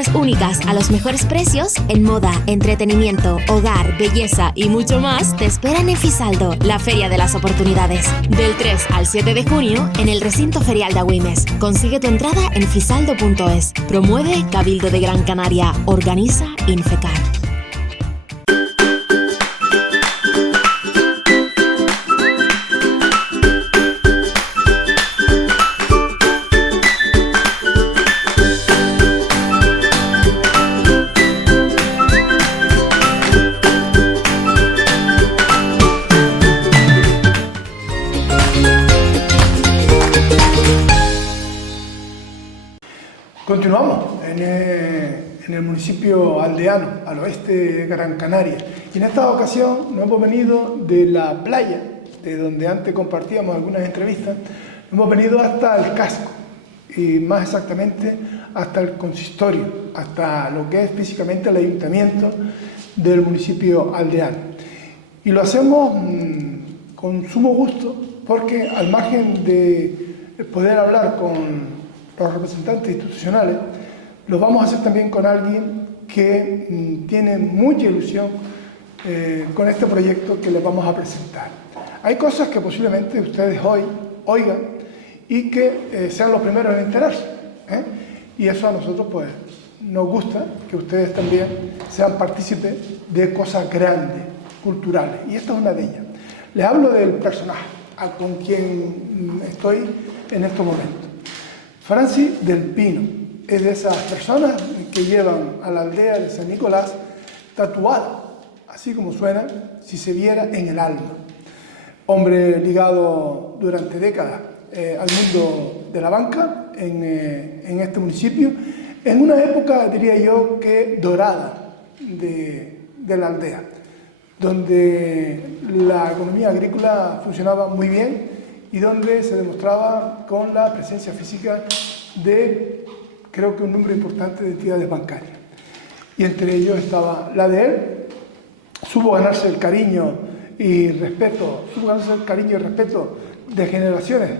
oportunidades únicas a los mejores precios en moda, entretenimiento, hogar, belleza y mucho más te esperan en Fisaldo, la Feria de las Oportunidades. Del 3 al 7 de junio en el recinto ferial de Agüimes. Consigue tu entrada en fisaldo.es. Promueve Cabildo de Gran Canaria. Organiza Infecar. Continuamos en el municipio aldeano, al oeste de Gran Canaria. Y en esta ocasión nos hemos venido de la playa, de donde antes compartíamos algunas entrevistas, hemos venido hasta el casco, y más exactamente hasta el consistorio, hasta lo que es físicamente el ayuntamiento del municipio aldeano. Y lo hacemos con sumo gusto porque al margen de poder hablar con los representantes institucionales, lo vamos a hacer también con alguien que tiene mucha ilusión con este proyecto que les vamos a presentar. Hay cosas que posiblemente ustedes hoy oigan y que sean los primeros en enterarse, y eso a nosotros pues nos gusta, que ustedes también sean partícipes de cosas grandes, culturales, y esta es una de ellas. Les hablo del personaje con quien estoy en estos momentos. Francis del Pino es de esas personas que llevan a la aldea de San Nicolás tatuada, así como suena, si se viera en el alma. Hombre ligado durante décadas al mundo de la banca en este municipio, en una época, diría yo, que dorada de la aldea, donde la economía agrícola funcionaba muy bien y donde se demostraba con la presencia física de, creo que un número importante de entidades bancarias. Y entre ellos estaba la de él. Supo ganarse el cariño y respeto, de generaciones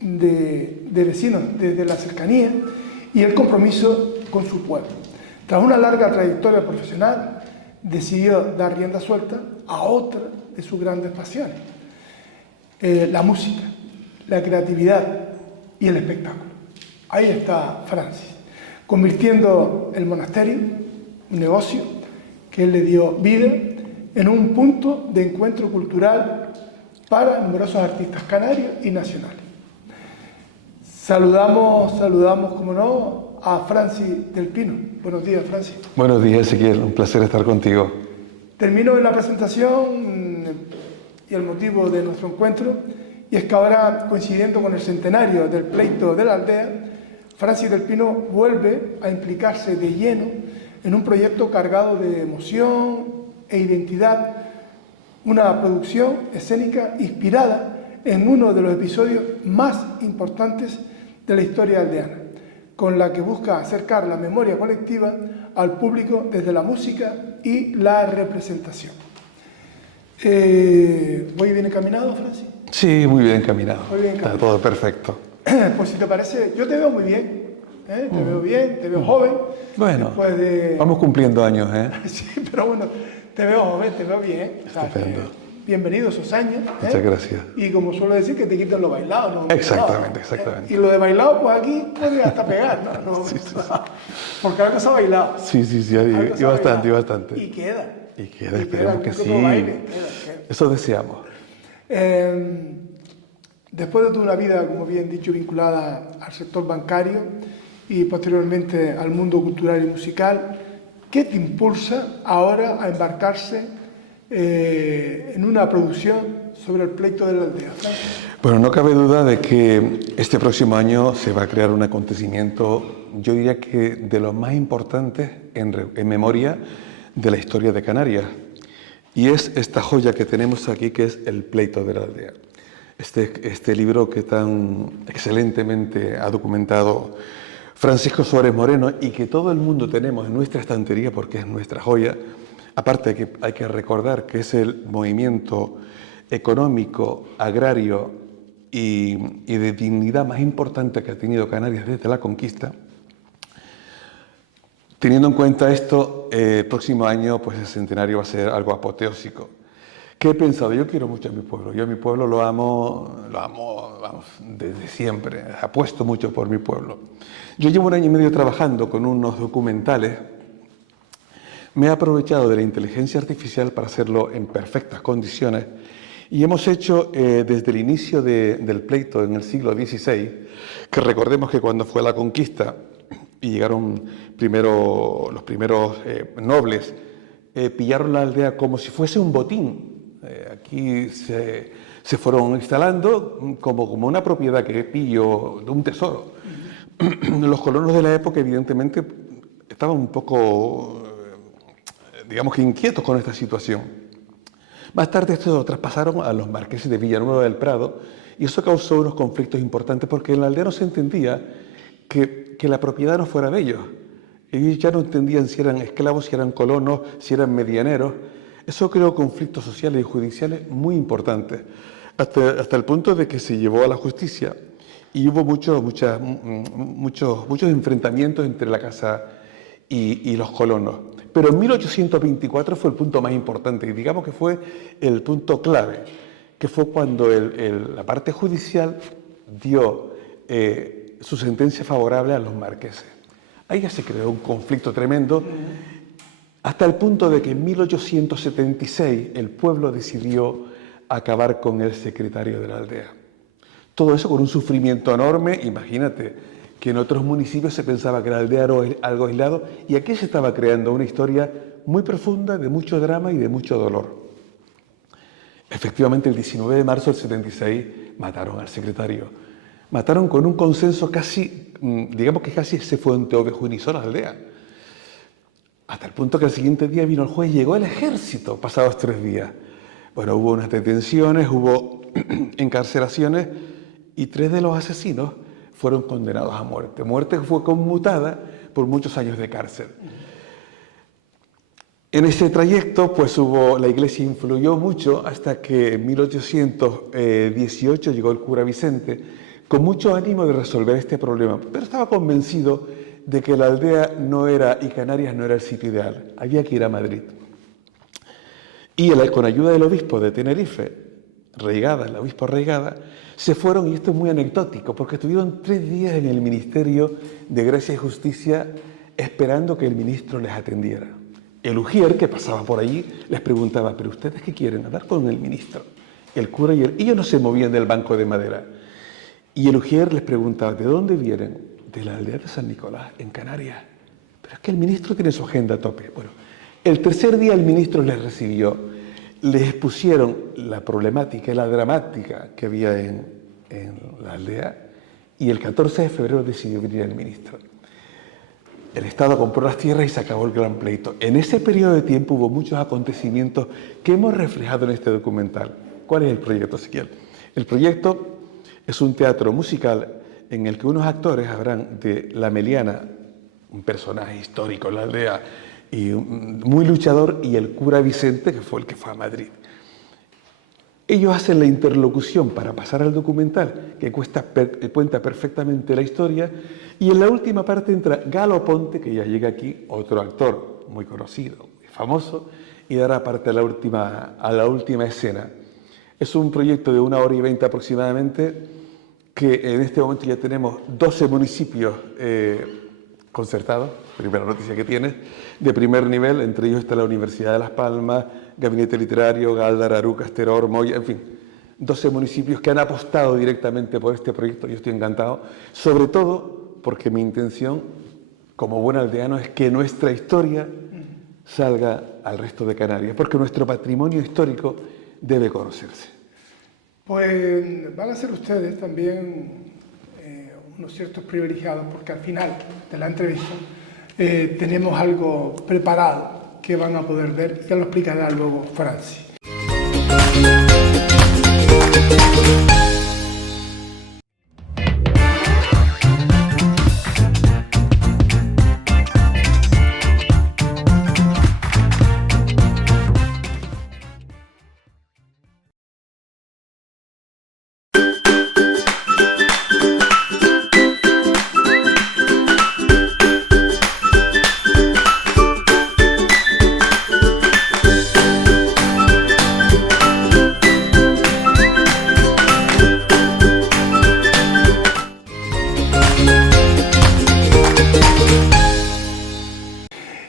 de vecinos desde la cercanía y el compromiso con su pueblo. Tras una larga trayectoria profesional, decidió dar rienda suelta a otra de sus grandes pasiones: la música, la creatividad y el espectáculo. Ahí está Francis, convirtiendo el monasterio, un negocio que él le dio vida, en un punto de encuentro cultural para numerosos artistas canarios y nacionales. Saludamos, como no, a Francis del Pino. Buenos días, Francis. Buenos días, Ezequiel. Un placer estar contigo. Termino la presentación y el motivo de nuestro encuentro, y es que ahora, coincidiendo con el centenario del pleito de la aldea, Francis del Pino vuelve a implicarse de lleno en un proyecto cargado de emoción e identidad, una producción escénica inspirada en uno de los episodios más importantes de la historia aldeana, con la que busca acercar la memoria colectiva al público desde la música y la representación. ¿Voy bien encaminado, Francis? Sí, muy bien encaminado. Muy bien encaminado. Está todo perfecto. Pues si te parece, yo te veo muy bien, te veo bien, te veo joven. Bueno, vamos cumpliendo años, Sí, pero bueno, te veo joven, te veo bien. Estupendo. Bienvenido esos años. Muchas gracias. Y como suelo decir, que te quiten lo bailado, ¿no? Exactamente, exactamente. Y lo de bailado, pues aquí puede hasta pegar, ¿no? Sí, sí. Porque algo se ha bailado. Sí, y bastante, y bastante. Y queda. Y queda, esperemos que sí. Queda. Eso deseamos. Después de toda una vida, como bien dicho, vinculada al sector bancario y posteriormente al mundo cultural y musical, ¿qué te impulsa ahora a embarcarse en una producción sobre el pleito de la aldea? Bueno, no cabe duda de que este próximo año se va a crear un acontecimiento, yo diría que de los más importantes en memoria de la historia de Canarias. Y es esta joya que tenemos aquí, que es El pleito de la aldea. Este libro que tan excelentemente ha documentado Francisco Suárez Moreno y que todo el mundo tenemos en nuestra estantería porque es nuestra joya. Aparte que hay que recordar que es el movimiento económico, agrario y de dignidad más importante que ha tenido Canarias desde la conquista. Teniendo en cuenta esto, el próximo año pues el centenario va a ser algo apoteósico. ¿Qué he pensado? Yo quiero mucho a mi pueblo. Yo a mi pueblo lo amo, vamos, desde siempre. Apuesto mucho por mi pueblo. Yo llevo 1 año y medio trabajando con unos documentales. Me he aprovechado de la inteligencia artificial para hacerlo en perfectas condiciones y hemos hecho desde el inicio del pleito en el siglo XVI, que recordemos que cuando fue la conquista y llegaron los primeros nobles, pillaron la aldea como si fuese un botín. Aquí se fueron instalando como una propiedad que pillo de un tesoro. Los colonos de la época evidentemente estaban un poco, digamos que inquietos con esta situación. Más tarde esto lo traspasaron a los marqueses de Villanueva del Prado y eso causó unos conflictos importantes porque en la aldea no se entendía que la propiedad no fuera de ellos. Ellos ya no entendían si eran esclavos, si eran colonos, si eran medianeros. Eso creó conflictos sociales y judiciales muy importantes, hasta el punto de que se llevó a la justicia y hubo muchos enfrentamientos entre la casa y los colonos. Pero en 1824 fue el punto más importante, y digamos que fue el punto clave, que fue cuando la parte judicial dio su sentencia favorable a los marqueses. Ahí ya se creó un conflicto tremendo, hasta el punto de que en 1876 el pueblo decidió acabar con el secretario de la aldea. Todo eso con un sufrimiento enorme. Imagínate que en otros municipios se pensaba que la aldea era algo aislado y aquí se estaba creando una historia muy profunda, de mucho drama y de mucho dolor. Efectivamente, el 19 de marzo del 76 mataron al secretario. Mataron con un consenso casi, digamos que casi se fue en ovejunizó la aldea. Hasta el punto que al siguiente día vino el juez y llegó el ejército, pasados 3 días. Bueno, hubo unas detenciones, hubo encarcelaciones y 3 de los asesinos fueron condenados a muerte. Muerte que fue conmutada por muchos años de cárcel. En ese trayecto, pues la iglesia influyó mucho hasta que en 1818 llegó el cura Vicente con mucho ánimo de resolver este problema, pero estaba convencido de que la aldea y Canarias no era el sitio ideal, había que ir a Madrid. Y con ayuda del obispo de Tenerife, el obispo Reigada, se fueron, y esto es muy anecdótico, porque estuvieron 3 días en el Ministerio de Gracia y Justicia esperando que el ministro les atendiera. El ujier, que pasaba por allí, les preguntaba, ¿pero ustedes qué quieren? Hablar con el ministro. El cura y ellos no se movían del banco de madera. Y el ujier les preguntaba, ¿de dónde vienen? De la aldea de San Nicolás, en Canarias. Pero es que el ministro tiene su agenda a tope. Bueno, el tercer día el ministro les recibió, les expusieron la problemática y la dramática que había en la aldea, y el 14 de febrero decidió venir el ministro. El Estado compró las tierras y se acabó el gran pleito. En ese periodo de tiempo hubo muchos acontecimientos que hemos reflejado en este documental. ¿Cuál es el proyecto, Ezequiel? El proyecto es un teatro musical en el que unos actores habrán de la Meliana, un personaje histórico en la aldea y muy luchador, y el cura Vicente, que fue el que fue a Madrid. Ellos hacen la interlocución para pasar al documental, que cuenta perfectamente la historia, y en la última parte entra Galo Ponte, que ya llega aquí, otro actor muy conocido, muy famoso, y dará parte a la última escena. Es un proyecto de 1 hora y 20 aproximadamente, que en este momento ya tenemos 12 municipios concertados, primera noticia que tienes, de primer nivel. Entre ellos está la Universidad de Las Palmas, Gabinete Literario, Gáldara, Arucas, Teror, Moya, en fin, 12 municipios que han apostado directamente por este proyecto. Yo estoy encantado, sobre todo porque mi intención como buen aldeano es que nuestra historia salga al resto de Canarias, porque nuestro patrimonio histórico debe conocerse. Pues van a ser ustedes también unos ciertos privilegiados, porque al final de la entrevista tenemos algo preparado que van a poder ver, ya lo explicará luego Franci.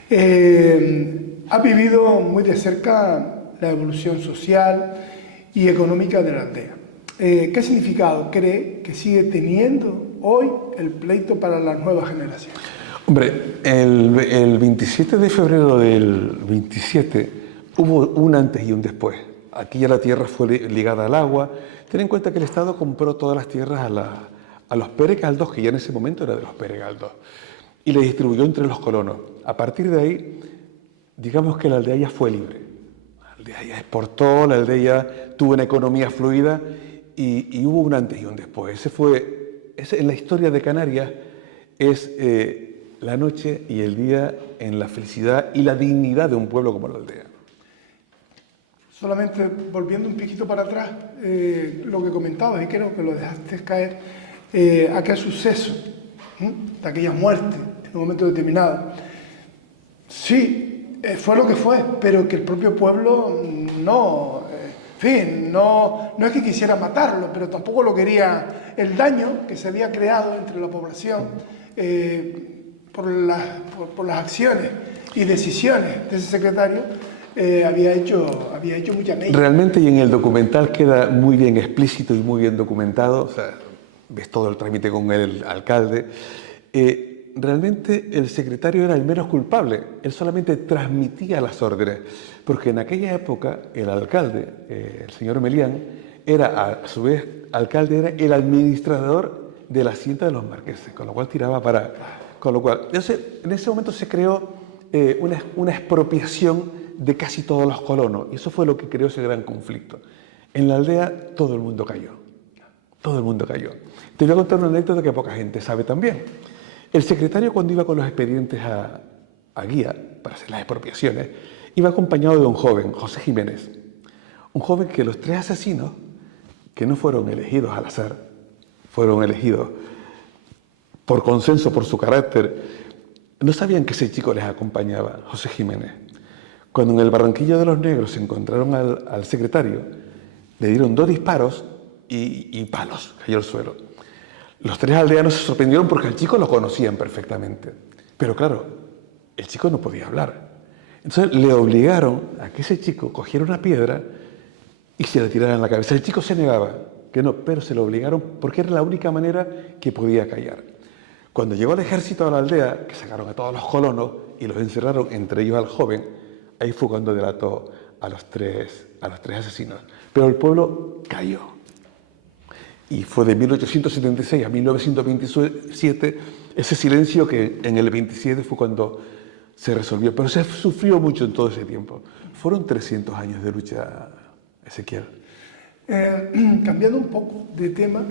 Ha vivido muy de cerca la evolución social y económica de la aldea. ¿Qué significado cree que sigue teniendo hoy el pleito para las nuevas generaciones? Hombre, el 27 de febrero del 27 hubo un antes y un después. Aquí ya la tierra fue ligada al agua. Ten en cuenta que el Estado compró todas las tierras a los peregaldos, que ya en ese momento era de los peregaldos, y le distribuyó entre los colonos. A partir de ahí, digamos que la aldea ya fue libre. La aldea ya exportó, la aldea ya tuvo una economía fluida y hubo un antes y un después. En la historia de Canarias es la noche y el día en la felicidad y la dignidad de un pueblo como la aldea. Solamente volviendo un poquito para atrás, lo que comentabas, y creo que lo dejaste caer, aquel suceso, de aquella muerte en un momento determinado. Sí, fue lo que fue, pero que el propio pueblo no es que quisiera matarlo, pero tampoco lo quería. El daño que se había creado entre la población por las acciones y decisiones de ese secretario había hecho mucha mella. Realmente, y en el documental queda muy bien explícito y muy bien documentado, o sea, ves todo el trámite con el alcalde. Realmente el secretario era el menos culpable, él solamente transmitía las órdenes, porque en aquella época el alcalde, el señor Melián, era a su vez alcalde, era el administrador de la hacienda de los marqueses, con lo cual tiraba para... en ese momento se creó una expropiación de casi todos los colonos, y eso fue lo que creó ese gran conflicto. En la aldea todo el mundo cayó, todo el mundo cayó. Te voy a contar una anécdota que poca gente sabe también. El secretario, cuando iba con los expedientes a guía para hacer las expropiaciones, iba acompañado de un joven, José Jiménez, un joven que los 3 asesinos, que no fueron elegidos al azar, fueron elegidos por consenso, por su carácter, no sabían que ese chico les acompañaba, José Jiménez. Cuando en el Barranquillo de los Negros se encontraron al secretario, le dieron 2 disparos y palos, cayó al suelo. Los 3 aldeanos se sorprendieron porque al chico lo conocían perfectamente. Pero claro, el chico no podía hablar. Entonces le obligaron a que ese chico cogiera una piedra y se la tirara en la cabeza. El chico se negaba, que no, pero se lo obligaron porque era la única manera que podía callar. Cuando llegó el ejército a la aldea, que sacaron a todos los colonos y los encerraron, entre ellos al joven, ahí fue cuando delató a los tres asesinos. Pero el pueblo cayó. Y fue de 1876 a 1927 ese silencio que en el 27 fue cuando se resolvió. Pero se sufrió mucho en todo ese tiempo. Fueron 300 años de lucha, Ezequiel. Cambiando un poco de tema,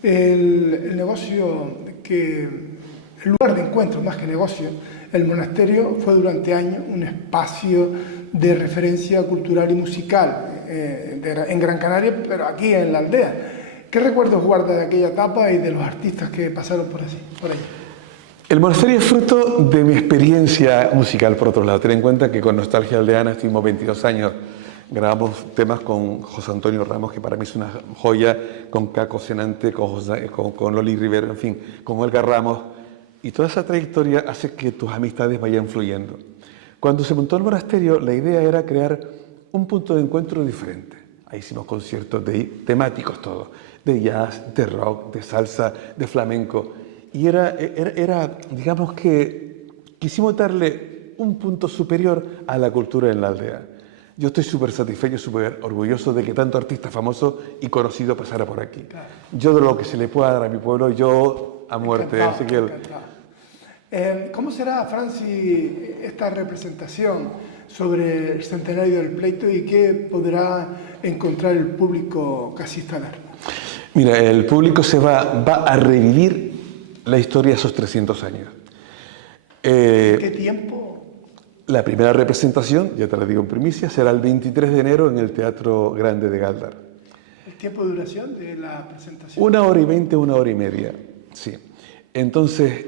el negocio el lugar de encuentro, más que negocio, el monasterio fue durante años un espacio de referencia cultural y musical en Gran Canaria, pero aquí en la aldea. ¿Qué recuerdos guarda de aquella etapa y de los artistas que pasaron por allí? El monasterio es fruto de mi experiencia musical, por otro lado. Ten en cuenta que con Nostalgia Aldeana estuvimos 22 años, grabamos temas con José Antonio Ramos, que para mí es una joya, con Caco Senante, con Loli Rivero, en fin, con Olga Ramos. Y toda esa trayectoria hace que tus amistades vayan fluyendo. Cuando se montó el monasterio, la idea era crear un punto de encuentro diferente. Ahí hicimos conciertos temáticos todos, de jazz, de rock, de salsa, de flamenco. Y era, digamos que quisimos darle un punto superior a la cultura en la aldea. Yo estoy súper satisfecho, súper orgulloso de que tanto artista famoso y conocido pasara por aquí. Claro. Yo de lo que se le pueda dar a mi pueblo, yo a muerte. ¿Cómo será, Francis, esta representación sobre el centenario del pleito y qué podrá encontrar el público casista? Mira, el público va a revivir la historia de esos 300 años. ¿Qué tiempo? La primera representación, ya te la digo en primicia, será el 23 de enero en el Teatro Grande de Gáldar. ¿El tiempo de duración de la presentación? 1 hora y 20, 1 hora y media, sí. Entonces,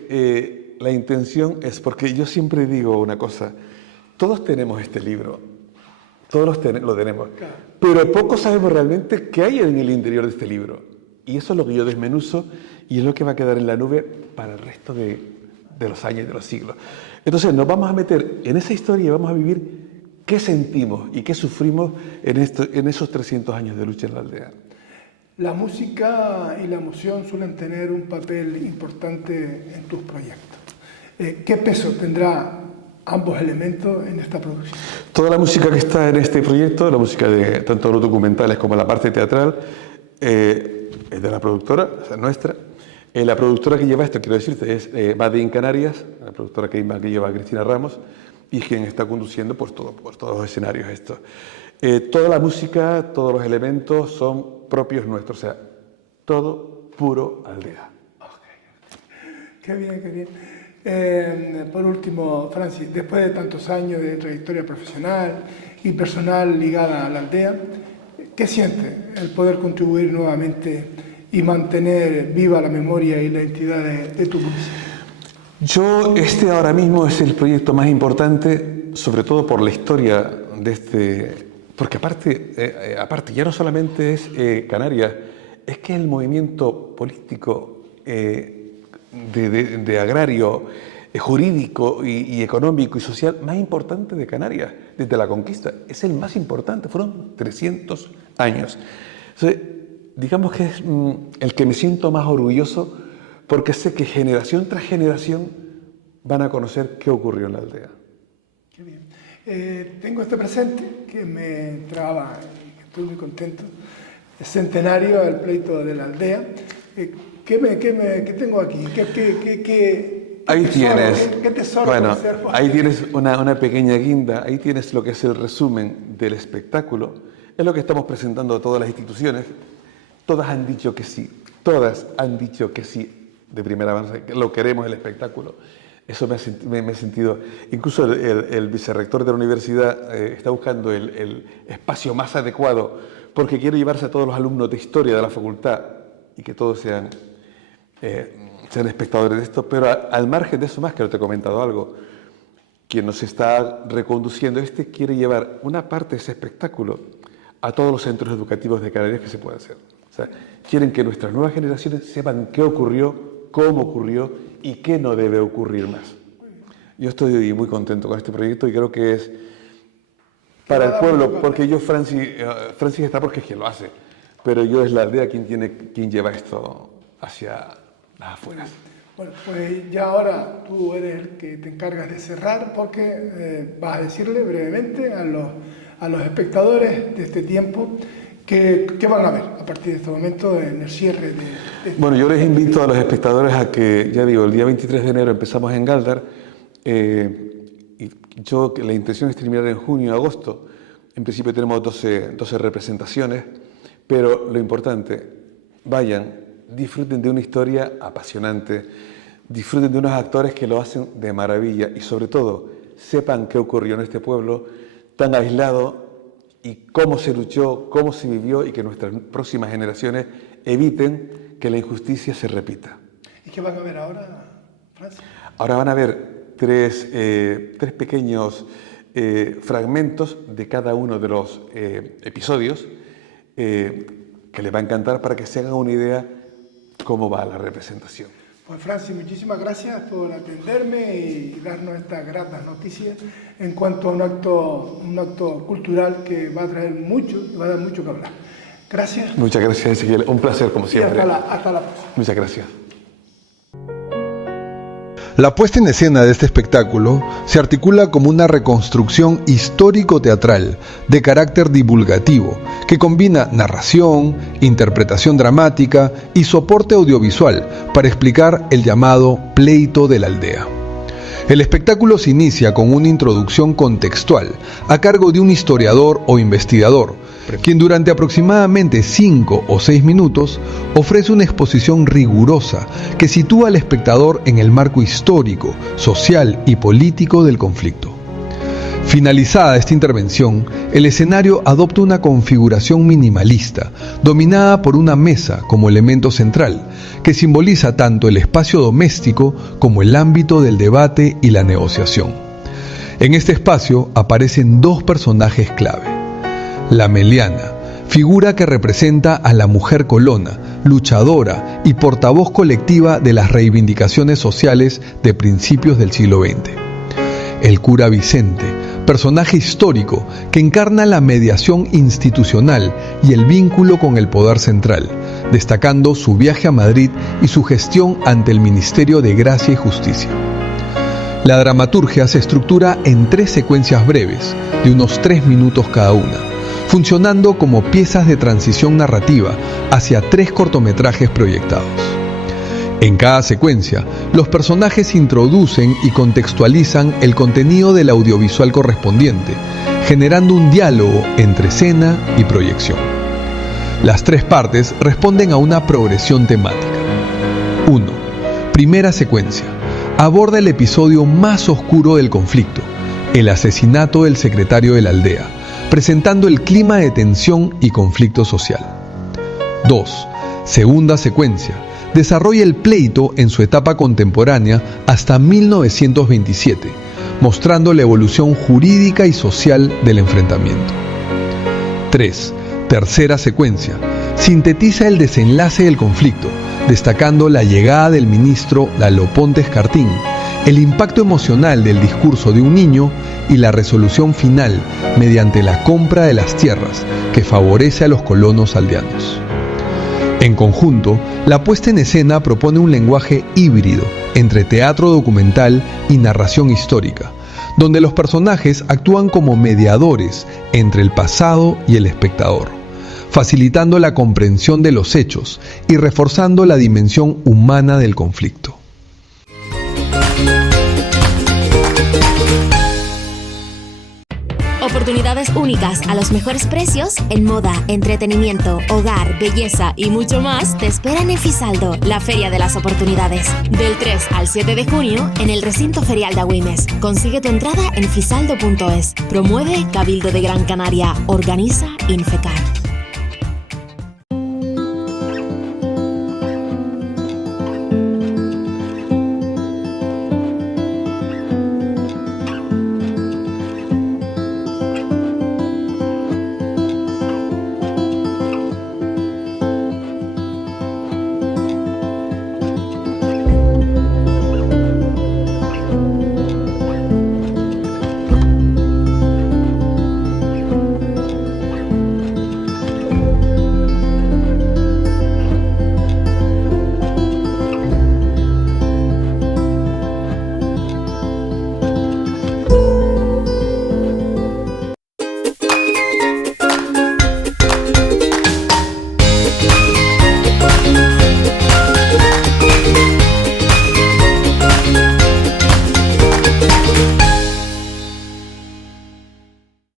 la intención es, porque yo siempre digo una cosa, todos tenemos este libro, todos lo tenemos, claro, pero pocos sabemos realmente qué hay en el interior de este libro. Y eso es lo que yo desmenuzo y es lo que va a quedar en la nube para el resto de los años y de los siglos. Entonces nos vamos a meter en esa historia y vamos a vivir qué sentimos y qué sufrimos en esos 300 años de lucha en la aldea. La música y la emoción suelen tener un papel importante en tus proyectos. ¿Qué peso tendrá ambos elementos en esta producción? Toda la música que está en este proyecto, la música de tanto los documentales como la parte teatral, es de la productora, o sea, nuestra. La productora que lleva esto, quiero decirte, es Made in Canarias, la productora que lleva a Cristina Ramos, y quien está conduciendo por todos los escenarios esto. Toda la música, todos los elementos son propios nuestros, o sea, todo puro aldea. Okay. Qué bien, qué bien. Por último, Francis, después de tantos años de trayectoria profesional y personal ligada a la aldea, ¿qué siente el poder contribuir nuevamente y mantener viva la memoria y la identidad de tu municipio? Ahora mismo es el proyecto más importante, sobre todo por la historia de este, porque aparte ya no solamente es Canarias, es que es el movimiento político de agrario, jurídico y económico y social más importante de Canarias desde la conquista. Es el más importante, fueron 300 años. Entonces, digamos que es el que me siento más orgulloso, porque sé que generación tras generación van a conocer qué ocurrió en la aldea. Qué bien. Tengo este presente que me traba, estoy muy contento, el centenario del pleito de la aldea. ¿Qué tengo aquí? Ahí tienes, ¿Qué tesoro? bueno, ahí tienes una pequeña guinda, ahí tienes lo que es el resumen del espectáculo. Es lo que estamos presentando a todas las instituciones. Todas han dicho que sí, de primera avance, que lo queremos el espectáculo. Eso me he sentido, incluso el vicerrector de la universidad está buscando el espacio más adecuado, porque quiere llevarse a todos los alumnos de historia de la facultad y que todos sean espectadores de esto, pero al margen de eso más, que no te he comentado algo, quien nos está reconduciendo quiere llevar una parte de ese espectáculo a todos los centros educativos de Canarias que se pueda hacer. O sea, quieren que nuestras nuevas generaciones sepan qué ocurrió, cómo ocurrió y qué no debe ocurrir más. Yo estoy muy contento con este proyecto y creo que es para el pueblo, porque Francis está porque es quien lo hace, pero yo es la aldea quien lleva esto hacia las afueras. Bueno, pues ya ahora tú eres el que te encargas de cerrar, porque vas a decirle brevemente a los espectadores de este tiempo ¿qué van a ver a partir de este momento en el cierre de... Bueno, yo les invito a los espectadores a que, ya digo, el día 23 de enero empezamos en Galdar, y la intención es terminar en junio, agosto. En principio tenemos 12 representaciones, pero lo importante, vayan, disfruten de una historia apasionante, disfruten de unos actores que lo hacen de maravilla y sobre todo sepan qué ocurrió en este pueblo tan aislado y cómo se luchó, cómo se vivió y que nuestras próximas generaciones eviten que la injusticia se repita. ¿Y qué van a ver ahora, Francis? Ahora van a ver tres pequeños fragmentos de cada uno de los episodios que les va a encantar para que se hagan una idea cómo va la representación. Pues Francis, muchísimas gracias por atenderme y darnos estas gratas noticias en cuanto a un acto cultural que va a traer mucho, va a dar mucho que hablar. Gracias. Muchas gracias, Ezequiel. Un placer, como siempre. Y hasta la próxima. Muchas gracias. La puesta en escena de este espectáculo se articula como una reconstrucción histórico-teatral de carácter divulgativo que combina narración, interpretación dramática y soporte audiovisual para explicar el llamado pleito de la aldea. El espectáculo se inicia con una introducción contextual a cargo de un historiador o investigador, quien durante aproximadamente 5 o 6 minutos ofrece una exposición rigurosa que sitúa al espectador en el marco histórico, social y político del conflicto. Finalizada esta intervención, el escenario adopta una configuración minimalista, dominada por una mesa como elemento central, que simboliza tanto el espacio doméstico como el ámbito del debate y la negociación. En este espacio aparecen dos personajes clave. La Meliana, figura que representa a la mujer colona, luchadora y portavoz colectiva de las reivindicaciones sociales de principios del siglo XX. el cura Vicente, personaje histórico que encarna la mediación institucional y el vínculo con el poder central, destacando su viaje a Madrid y su gestión ante el Ministerio de Gracia y Justicia. La dramaturgia se estructura en 3 secuencias breves, de unos 3 minutos cada una, funcionando como piezas de transición narrativa hacia 3 cortometrajes proyectados. En cada secuencia, los personajes introducen y contextualizan el contenido del audiovisual correspondiente, generando un diálogo entre escena y proyección. Las 3 partes responden a una progresión temática. 1. Primera secuencia. Aborda el episodio más oscuro del conflicto, el asesinato del secretario de la aldea, presentando el clima de tensión y conflicto social. 2. Segunda secuencia. Desarrolla el pleito en su etapa contemporánea hasta 1927, mostrando la evolución jurídica y social del enfrentamiento. 3. Tercera secuencia. Sintetiza el desenlace del conflicto, destacando la llegada del ministro Lalo Pontes Cartín, el impacto emocional del discurso de un niño y la resolución final mediante la compra de las tierras que favorece a los colonos aldeanos. En conjunto, la puesta en escena propone un lenguaje híbrido entre teatro documental y narración histórica, donde los personajes actúan como mediadores entre el pasado y el espectador, facilitando la comprensión de los hechos y reforzando la dimensión humana del conflicto. Oportunidades únicas a los mejores precios en moda, entretenimiento, hogar, belleza y mucho más te esperan en Fisaldo, la feria de las oportunidades. Del 3 al 7 de junio en el recinto ferial de Agüimes. Consigue tu entrada en fisaldo.es. Promueve Cabildo de Gran Canaria. Organiza Infecar.